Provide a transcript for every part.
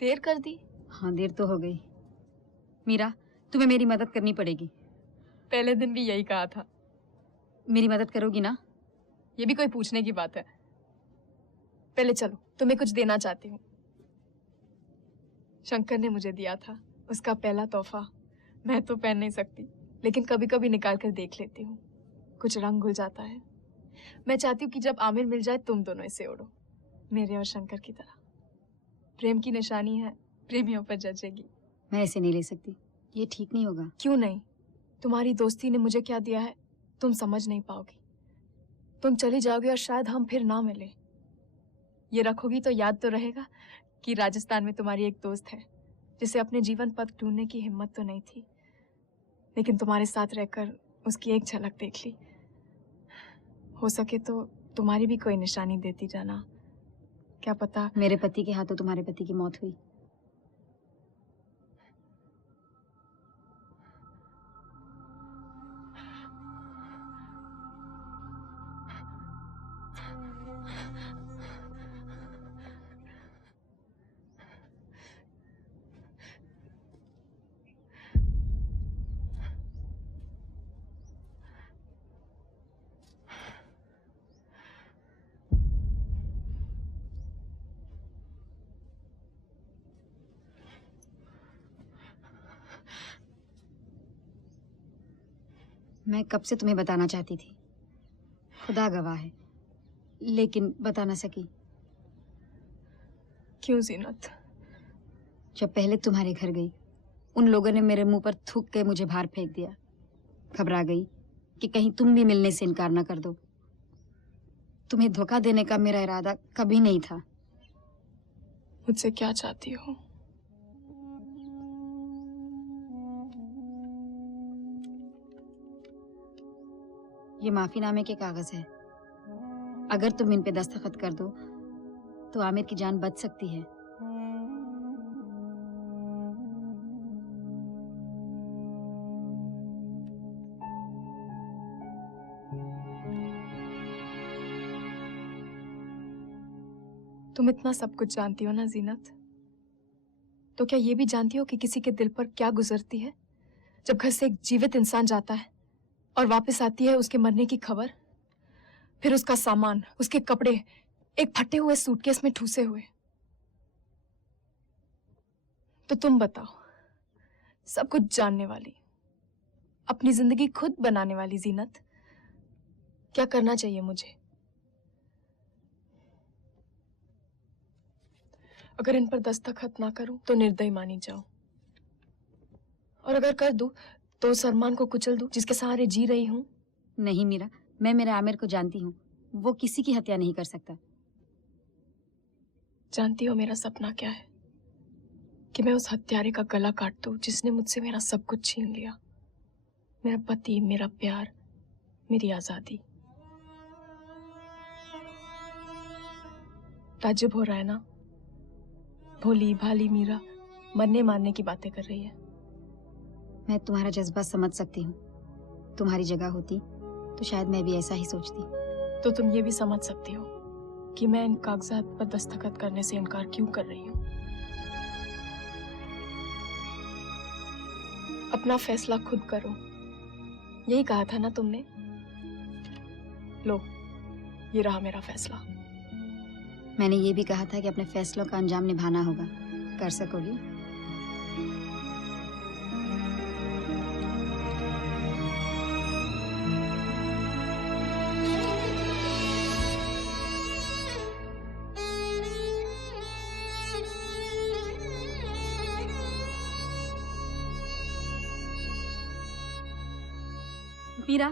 देर कर दी? हाँ, देर तो हो गई। मीरा, तुम्हें मेरी मदद करनी पड़ेगी। पहले दिन भी यही कहा था। मेरी मदद करोगी ना? ये भी कोई पूछने की बात है? पहले चलो, तुम्हें कुछ देना चाहती हूँ। शंकर ने मुझे दिया था, उसका पहला तोहफा। मैं तो पहन नहीं सकती, लेकिन कभी कभी निकाल कर देख लेती हूँ। कुछ रंग घुल जाता है। मैं चाहती हूँ कि जब आमिर मिल जाए तुम दोनों इसे ओढ़ो, मेरे और शंकर की तरह। प्रेम की निशानी है, प्रेमियों पर जचेगी। मैं ऐसे नहीं ले सकती, ये ठीक नहीं होगा। क्यों नहीं? तुम्हारी दोस्ती ने मुझे क्या दिया है तुम समझ नहीं पाओगी। तुम चली जाओगी और शायद हम फिर ना मिले। ये रखोगी तो याद तो रहेगा कि राजस्थान में तुम्हारी एक दोस्त है जिसे अपने जीवन पथ ढूंढने की हिम्मत तो नहीं थी, लेकिन तुम्हारे साथ रहकर उसकी एक झलक देख ली। हो सके तो तुम्हारी भी कोई निशानी देती जाना, क्या पता। मेरे पति के हाथों तुम्हारे पति की मौत हुई। मैं कब से तुम्हें बताना चाहती थी, खुदा गवाह है, लेकिन बता ना सकी। क्यों जीनत? जब पहले तुम्हारे घर गई, उन लोगों ने मेरे मुंह पर थूक के मुझे बाहर फेंक दिया। घबरा गई कि कहीं तुम भी मिलने से इनकार ना कर दो। तुम्हें धोखा देने का मेरा इरादा कभी नहीं था। मुझसे क्या चाहती हो? ये माफीनामे के कागज है। अगर तुम इन पे दस्तखत कर दो तो आमिर की जान बच सकती है। तुम इतना सब कुछ जानती हो ना जीनत, तो क्या ये भी जानती हो कि किसी के दिल पर क्या गुजरती है जब घर से एक जीवित इंसान जाता है और वापस आती है उसके मरने की खबर, फिर उसका सामान, उसके कपड़े एक फटे हुए सूटकेस में ठूसे हुए। तो तुम बताओ, सब कुछ जानने वाली, अपनी जिंदगी खुद बनाने वाली जीनत, क्या करना चाहिए मुझे? अगर इन पर दस्तखत ना करूं तो निर्दयी मानी जाऊं, और अगर कर दूं तो उस अरमान को कुचल दूं जिसके सहारे जी रही हूं। नहीं मीरा, मैं मेरे आमिर को जानती हूँ, वो किसी की हत्या नहीं कर सकता। जानती हो मेरा सपना क्या है? कि मैं उस हत्यारे का गला काट दूं जिसने मुझसे मेरा सब कुछ छीन लिया। मेरा पति, मेरा प्यार, मेरी आजादी। ताज्जुब हो रहा है ना? भोली भाली मीरा मरने मारने की बातें कर रही है। मैं तुम्हारा जज्बा समझ सकती हूँ। तुम्हारी जगह होती तो शायद मैं भी ऐसा ही सोचती। तो तुम ये भी समझ सकती हो कि मैं इन कागजात पर दस्तखत करने से इनकार क्यों कर रही हूँ। अपना फैसला खुद करो, यही कहा था ना तुमने? लो, ये रहा मेरा फैसला। मैंने ये भी कहा था कि अपने फैसलों का अंजाम निभाना होगा। कर सकोगी? मीरा,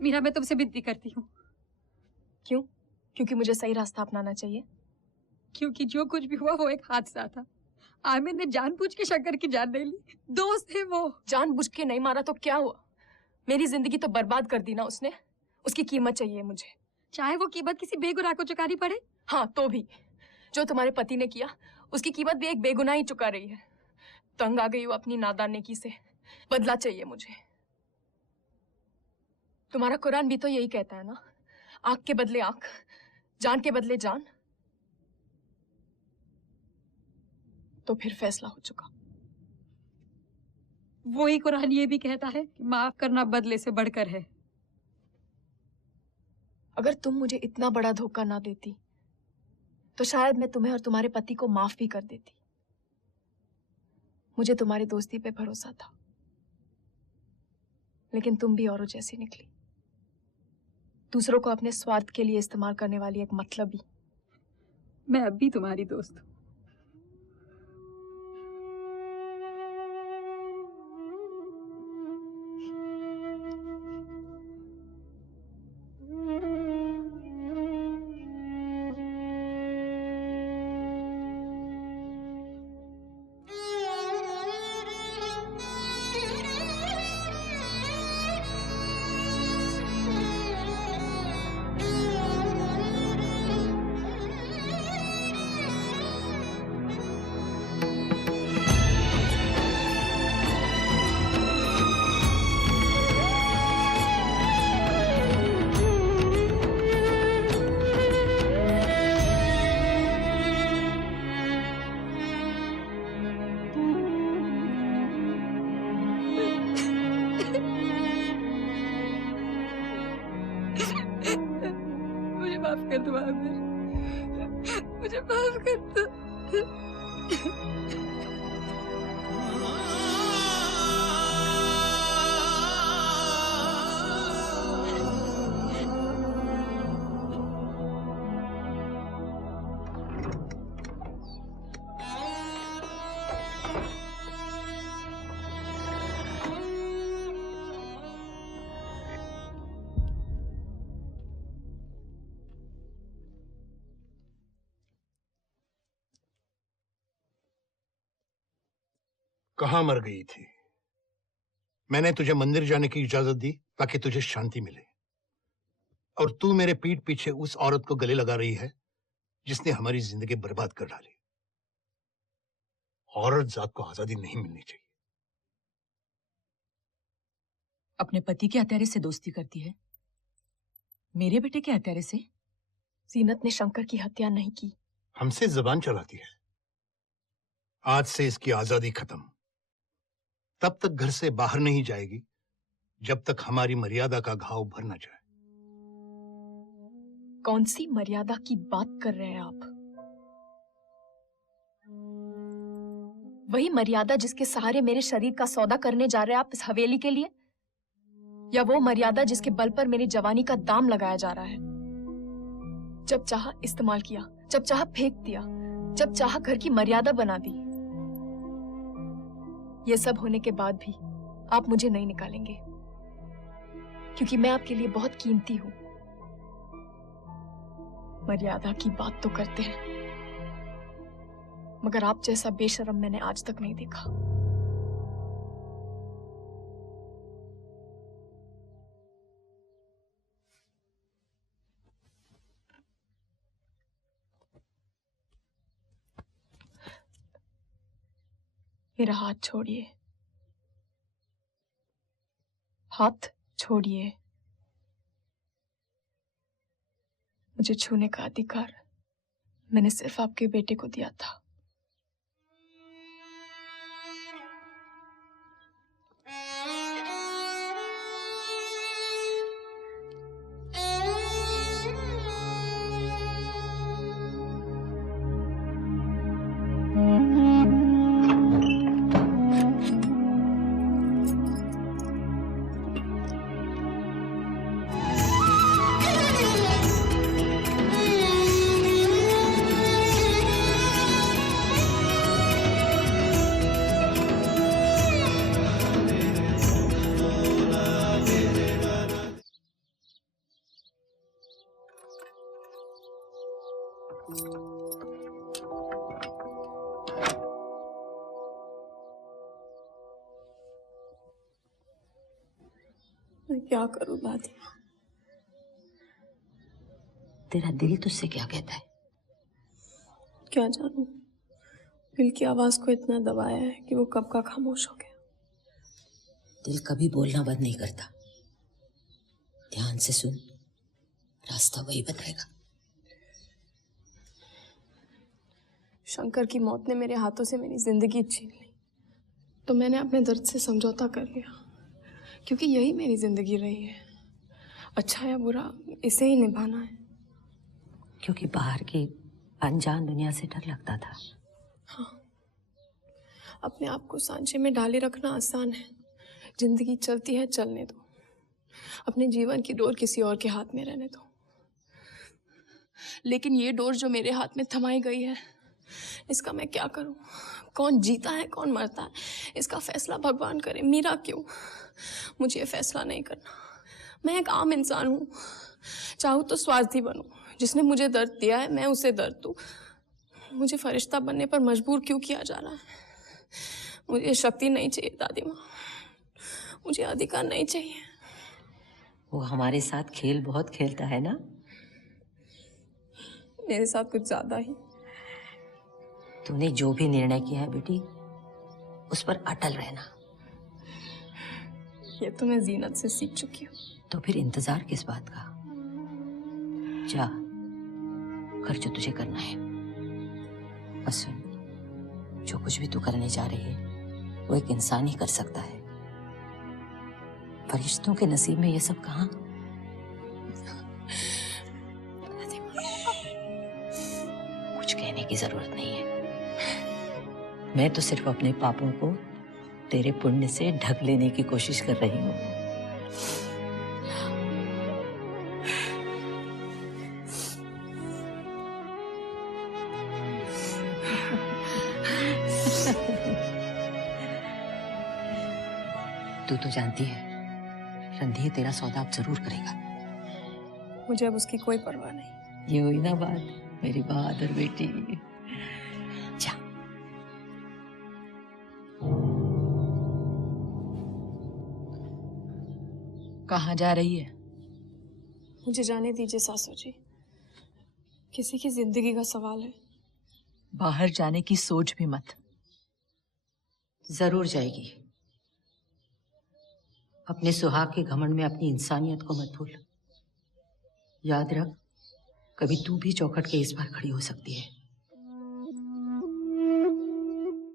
मीरा, मैं तुमसे विनती करती हूँ। क्यों? क्योंकि मुझे सही रास्ता अपनाना चाहिए? क्योंकि जो कुछ भी हुआ वो एक हादसा था। आमिर ने जानबूझ के शंकर की जान नहीं ली। दोस्त है वो। जानबूझ के नहीं मारा तो क्या हुआ? मेरी जिंदगी तो बर्बाद कर दी ना उसने। उसकी कीमत चाहिए मुझे। चाहे वो कीमत किसी बेगुनाह को चुकानी पड़े। हाँ, तो भी जो तुम्हारे पति ने किया उसकी कीमत भी एक बेगुनाह ही चुका रही है। तंग आ गई हूँ अपनी नादानगी से। बदला चाहिए मुझे। तुम्हारा कुरान भी तो यही कहता है ना, आंख के बदले आंख, जान के बदले जान। तो फिर फैसला हो चुका। वही कुरान ये भी कहता है कि माफ करना बदले से बढ़कर है। अगर तुम मुझे इतना बड़ा धोखा ना देती तो शायद मैं तुम्हें और तुम्हारे पति को माफ भी कर देती। मुझे तुम्हारी दोस्ती पे भरोसा था, लेकिन तुम भी औरों जैसी निकली, दूसरों को अपने स्वार्थ के लिए इस्तेमाल करने वाली एक मतलबी। मैं अब भी तुम्हारी दोस्त हूँ। मुझे माफ कर दो आमिर, मुझे माफ कर दो। कहाँ मर गई थी? मैंने तुझे मंदिर जाने की इजाजत दी ताकि तुझे शांति मिले, और तू मेरे पीठ पीछे उस औरत को गले लगा रही है जिसने हमारी जिंदगी बर्बाद कर डाली। औरत जात को आजादी नहीं मिलनी चाहिए। अपने पति के हत्यारे से दोस्ती करती है, मेरे बेटे के हत्यारे से? जीनत ने शंकर की हत्या नहीं की। हमसे जबान चलाती है। आज से इसकी आजादी खत्म। तब तक घर से बाहर नहीं जाएगी जब तक हमारी मर्यादा का घाव भर न जाए। कौन सी मर्यादा की बात कर रहे हैं आप? वही मर्यादा जिसके सहारे मेरे शरीर का सौदा करने जा रहे हैं आप इस हवेली के लिए, या वो मर्यादा जिसके बल पर मेरी जवानी का दाम लगाया जा रहा है? जब चाहा इस्तेमाल किया, जब चाहा फेंक दिया, जब चाहा घर की मर्यादा बना दी। ये सब होने के बाद भी आप मुझे नहीं निकालेंगे, क्योंकि मैं आपके लिए बहुत कीमती हूं। मर्यादा की बात तो करते हैं, मगर आप जैसा बेशर्म मैंने आज तक नहीं देखा। मेरा हाथ छोड़िए, हाथ छोड़िए। मुझे छूने का अधिकार मैंने सिर्फ आपके बेटे को दिया था। मैं क्या करूं दादी? तेरा दिल तुझसे क्या कहता है? क्या जानूं, दिल की आवाज को इतना दबाया है कि वो कब का खामोश हो गया। दिल कभी बोलना बंद नहीं करता। ध्यान से सुन, रास्ता वही बताएगा। शंकर की मौत ने मेरे हाथों से मेरी जिंदगी छीन ली, तो मैंने अपने दर्द से समझौता कर लिया, क्योंकि यही मेरी जिंदगी रही है। अच्छा या बुरा इसे ही निभाना है। क्योंकि बाहर की अनजान दुनिया से डर लगता था। हाँ, अपने आप को सांचे में डाले रखना आसान है। जिंदगी चलती है, चलने दो। अपने जीवन की डोर किसी और के हाथ में रहने दो। लेकिन ये डोर जो मेरे हाथ में थमाई गई है, इसका मैं क्या करूं? कौन जीता है, कौन मरता है, इसका फैसला भगवान करे, मेरा क्यों? मुझे ये फैसला नहीं करना। मैं एक आम इंसान हूं, चाहूं तो स्वार्थी बनूं। जिसने मुझे दर्द दिया है, मैं उसे दर्द दूं। मुझे फरिश्ता बनने पर मजबूर क्यों किया जा रहा है? मुझे शक्ति नहीं चाहिए दादी माँ, मुझे अधिकार नहीं चाहिए। वो हमारे साथ खेल बहुत खेलता है ना? मेरे साथ कुछ ज्यादा ही। तूने जो भी निर्णय किया है बेटी, उस पर अटल रहना। ये तो मैं जीनत से सीख चुकी हूँ। तो फिर इंतजार किस बात का? जा, कर जो तुझे करना है। बस सुन, जो कुछ भी तू करने जा रही है, वो एक इंसान ही कर सकता है। फरिश्तों के नसीब में ये सब कहाँ? कुछ कहने की जरूरत नहीं है। मैं तो सिर्फ अपने पापों को तेरे पुण्य से ढक लेने की कोशिश कर रही हूँ। तू तो जानती है, रणधीर तेरा सौदा अब जरूर करेगा। मुझे अब उसकी कोई परवाह नहीं। ये हुई ना बात, मेरी बहादुर बेटी। जा। कहाँ जा रही है? मुझे जाने दीजिए सासू जी, किसी की जिंदगी का सवाल है। बाहर जाने की सोच भी मत। जरूर जाएगी। अपने सुहाग के घमंड में अपनी इंसानियत को मत भूल। याद रख, कभी तू भी चौखट के इस बार खड़ी हो सकती है।